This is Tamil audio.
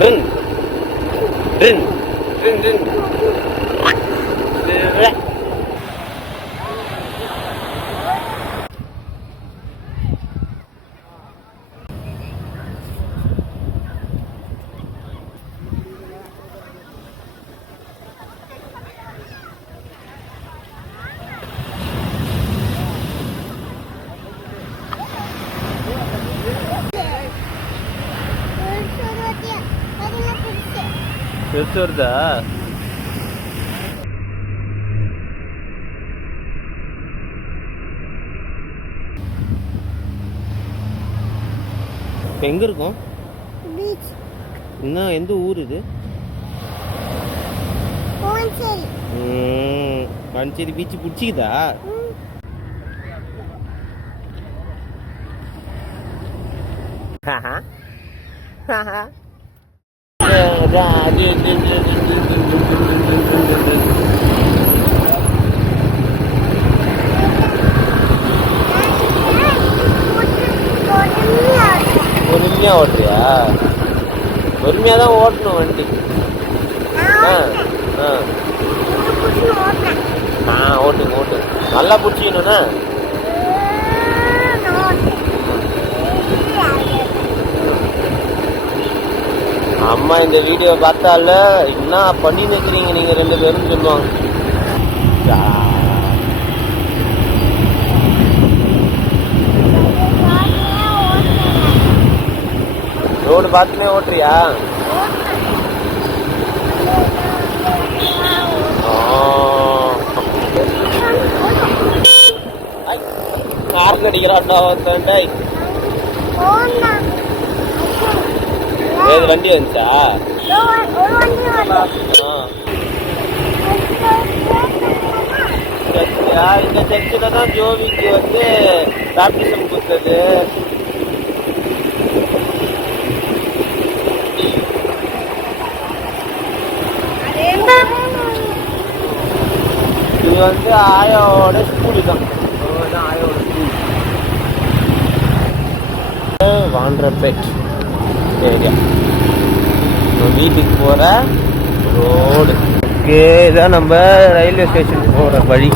ரின் ரின் ரின் ரின். பெருசு வருதா? எங்க இருக்கும்? இன்னும் எந்த ஊர் இது? பாண்டிச்சேரி பீச் பிடிச்சிக்குதா? பொறுமையா ஓட்டுறியா? பொறுமையா தான் ஓட்டணும் வண்டி. ஓட்டுங்க ஓட்டுங்க, நல்லா பிடிச்சிக்கணும்னா. அம்மா இந்த வீடியோ பார்த்தால என்ன பண்ணி நிற்கிறீங்க நீங்க 2 பேரும் சொல்லுவாங்க. ரோடு பார்த்துனே ஓட்டுறியா? கார் கடிக்கிறான்டா ஒருத்தன்டா. ஏது வண்டி வந்துச்சா? இந்த சர்ச்சில் தான் ஜோவிக்கு வந்து பேப்டிசம் கொடுத்தது. இது வந்து ஆயாவோட ஸ்கூலு தான். ஆயாவோட ஸ்கூல் வாண்டர்பேட் ஏரியா. வீட்டுக்கு போகிற ரோடு. ஓகே, இதான் நம்ம ரயில்வே ஸ்டேஷன் போகிற வழி.